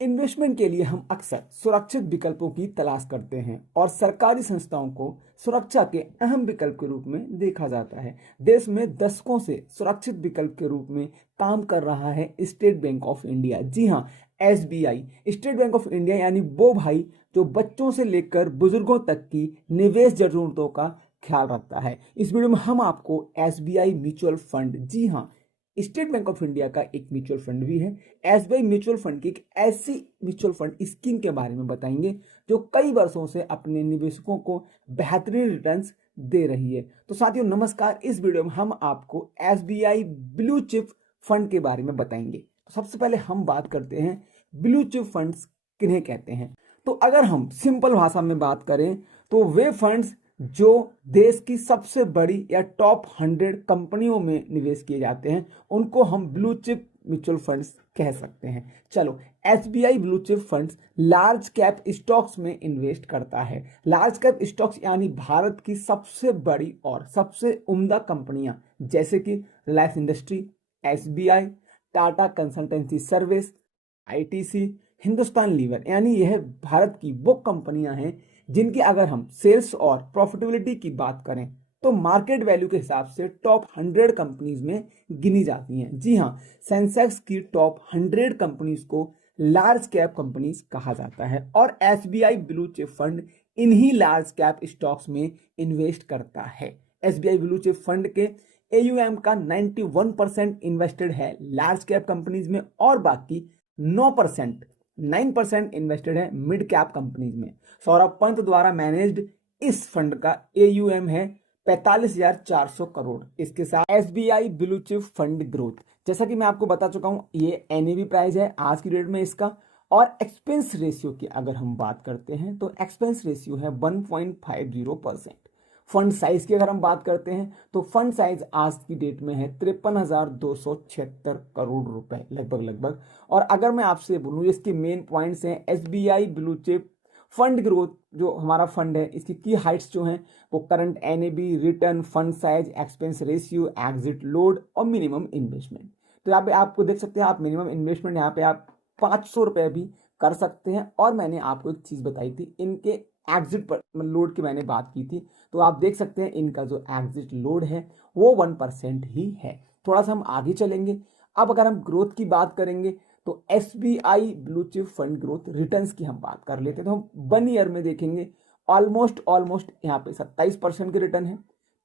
Investment के लिए हम अक्सर सुरक्षित विकल्पों की तलाश करते हैं और सरकारी संस्थाओं को सुरक्षा के अहम विकल्प के रूप में देखा जाता है। देश में दशकों से सुरक्षित विकल्प के रूप में काम कर रहा है स्टेट बैंक ऑफ इंडिया। जी हाँ, SBI, state bank of India यानी वो भाई जो बच्चों से लेकर बुजुर्गों तक की निवेश जरूरतों का ख्याल रखता है। इस वीडियो में हम आपको एसबीआई म्यूचुअल फंड, जी हाँ, स्टेट बैंक ऑफ इंडिया का एक म्यूचुअल फंड भी है, एसबीआई म्यूचुअल फंड की एक ऐसी म्यूचुअल फंड स्कीम के बारे में बताएंगे जो कई वर्षों से अपने निवेशकों को बेहतरीन रिटर्न्स दे रही है। तो साथियों नमस्कार, इस वीडियो में हम आपको एसबीआई ब्लू चिप फंड के बारे में बताएंगे। तो सबसे पहले हम बात करते हैं ब्लू चिप फंड्स किन्हें कहते हैं। तो अगर हम सिंपल भाषा में बात करें तो वे फंड्स जो देश की सबसे बड़ी या टॉप 100 कंपनियों में निवेश किए जाते हैं उनको हम ब्लू चिप म्यूचुअल फंड्स कह सकते हैं। चलो, SBI blue chip funds large cap stocks में इन्वेस्ट करता है। लार्ज कैप स्टॉक्स यानी भारत की सबसे बड़ी और सबसे उम्दा कंपनियां जैसे कि Reliance industry, SBI, Tata consultancy service, ITC, Hindustan Lever, यानी यह भारत की वो कंपनियां हैं जिनकी अगर हम सेल्स और प्रॉफिटेबिलिटी की बात करें तो मार्केट वैल्यू के हिसाब से टॉप 100 कंपनीज में गिनी जाती हैं। जी हाँ, सेंसेक्स की टॉप 100 कंपनीज को लार्ज कैप कंपनीज कहा जाता है और एसबीआई ब्लू चिप फंड इन्हीं लार्ज कैप स्टॉक्स में इन्वेस्ट करता है। एसबीआई ब्लू चिप फंड के एयूएम का 91% इन्वेस्टेड है लार्ज कैप कंपनीज में और बाकी 9% इन्वेस्टेड है मिड कैप कंपनीज में। सौरभ पंत द्वारा मैनेज्ड इस फंड का एयूएम है 45,400 करोड़। इसके साथ SBI blue chip fund growth, जैसा कि मैं आपको बता चुका हूं, ये एनएवी प्राइस है आज की डेट में इसका। और एक्सपेंस रेशियो की अगर हम बात करते हैं तो एक्सपेंस रेशियो है 1.50%। फंड साइज की अगर हम बात करते हैं तो फंड साइज आज की डेट में है 53,276 करोड़ रुपए लगभग। और अगर मैं आपसे बोलूं इसके मेन पॉइंट्स हैं SBI blue chip fund growth, जो हमारा फंड है इसकी की हाइट्स जो हैं वो current NAB, return, fund size, expense ratio, exit load और मिनिमम इन्वेस्टमेंट। तो यहाँ पे आपको देख सकते हैं आप मिनिमम इन्वेस्टमेंट यहाँ पे आप 500 रुपए भी कर सकते हैं। और मैंने आपको एक चीज बताई थी, इनके एग्जिट पर लोड की मैंने बात की थी, तो आप देख सकते हैं इनका जो एग्जिट लोड है वो 1% ही है। थोड़ा सा हम आगे चलेंगे। अब अगर हम ग्रोथ की बात करेंगे तो SBI blue chip fund growth returns की हम बात कर लेते हैं तो हम 1 ईयर में देखेंगे ऑलमोस्ट यहाँ पे 27% के रिटर्न है।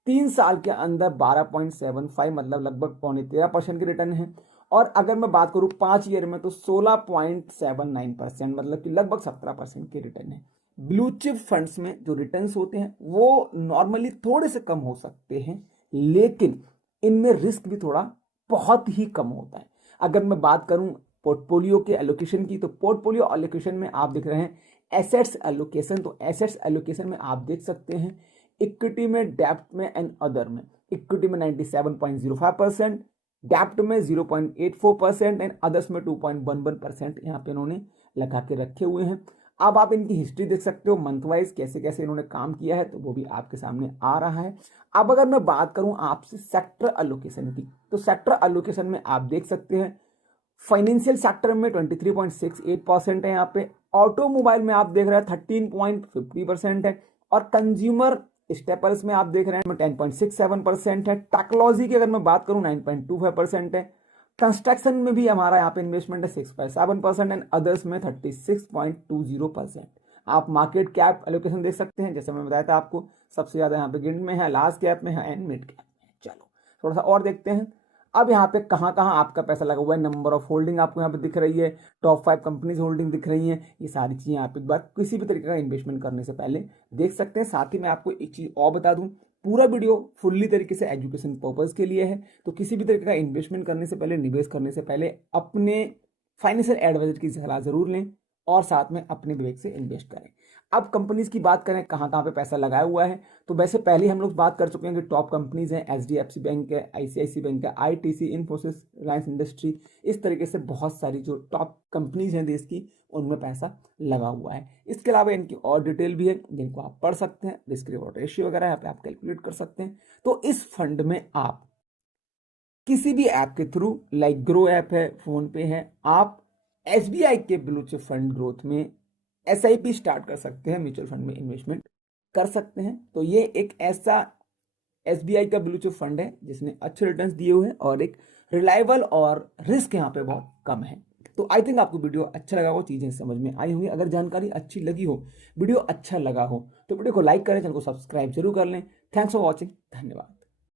3 साल के अंदर 12.75 मतलब लगभग 13.25% के रिटर्न है। और अगर मैं बात करूं 5 ईयर में तो 16.79% मतलब कि लगभग 17% के रिटर्न है। ब्लू चिप फंड्स में जो रिटर्न्स होते हैं वो नॉर्मली थोड़े से कम हो सकते हैं, लेकिन इनमें रिस्क भी थोड़ा बहुत ही कम होता है। अगर मैं बात करूं पोर्टफोलियो के एलोकेशन की तो पोर्टफोलियो एलोकेशन में आप देख रहे हैं एसेट्स एलोकेशन। तो एसेट्स एलोकेशन में आप देख सकते हैं इक्विटी में, डेब्ट में एंड अदर में। इक्विटी में 97.05%, डेब्ट में 0.84% एंड अदर्स में 2.11% यहाँ पे इन्होंने लगा के रखे हुए हैं। अब आप इनकी हिस्ट्री देख सकते हो मंथ वाइज कैसे कैसे इन्होंने काम किया है, तो वो भी आपके सामने आ रहा है। अब अगर मैं बात करूं आपसे सेक्टर एलोकेशन की तो सेक्टर एलोकेशन में आप देख सकते हैं फाइनेंशियल सेक्टर में 23.68% है यहाँ पे, ऑटोमोबाइल में आप देख रहे हैं 13.50% है और कंज्यूमर स्टेपल्स में आप देख रहे हैं 10.67% है। टेक्नोलॉजी की अगर मैं बात करूं 9.25% है। कंस्ट्रक्शन में भी हमारा यहाँ पे इन्वेस्टमेंट है 6.7% एंड अदर्स में 36.20%। आप मार्केट कैप एलोकेशन देख सकते हैं, जैसे मैं बताया था आपको, सबसे ज्यादा यहाँ पे गिल्ड में है, लार्ज कैप में है एंड मिड कैप में। चलो थोड़ा सा और देखते हैं अब यहाँ पे कहाँ कहाँ आपका पैसा लगा हुआ है। नंबर ऑफ होल्डिंग आपको यहाँ पे दिख रही है, टॉप 5 कंपनीज होल्डिंग दिख रही हैं। ये सारी चीजें आप एक बार किसी भी तरीके का इन्वेस्टमेंट करने से पहले देख सकते हैं। साथ ही मैं आपको एक चीज और बता दूं, पूरा वीडियो फुल्ली तरीके से एजुकेशन पर्पज के लिए है, तो किसी भी तरीके का इन्वेस्टमेंट करने से पहले, निवेश करने से पहले अपने फाइनेंशियल एडवाइजर की सलाह जरूर लें और साथ में अपने विवेक से इन्वेस्ट करें। अब कंपनीज की बात करें कहाँ कहाँ पे पैसा लगाया हुआ है, तो वैसे पहले हम लोग बात कर चुके हैं कि टॉप कंपनीज हैं, एचडीएफसी बैंक है, आईसीआईसी बैंक है, आईटीसी, इन्फोसिस, रिलायंस इंडस्ट्री, इस तरीके से बहुत सारी जो टॉप कंपनीज हैं देश की उनमें पैसा लगा हुआ है। इसके अलावा इनकी और डिटेल भी है जिनको आप पढ़ सकते हैं, रिस्क रिवॉर्ड रेशियो वगैरह यहाँ पे आप कैलकुलेट कर सकते हैं। तो इस फंड में आप किसी भी ऐप के थ्रू, लाइक ग्रो ऐप है, फोन पे है, आप एसबीआई के ब्लू चिप फंड ग्रोथ में एसआईपी स्टार्ट कर सकते हैं, म्यूचुअल फंड में इन्वेस्टमेंट कर सकते हैं। तो ये एक ऐसा एसबीआई का ब्लू चिप फंड है जिसने अच्छे रिटर्न्स दिए हुए हैं और एक रिलायबल और रिस्क यहाँ पे बहुत कम है। तो आई थिंक आपको वीडियो अच्छा लगा हो, चीजें समझ में आई होंगी। अगर जानकारी अच्छी लगी हो, वीडियो अच्छा लगा हो, तो वीडियो को लाइक करें, चैनल को सब्सक्राइब जरूर कर लें। थैंक्स फॉर वॉचिंग, धन्यवाद।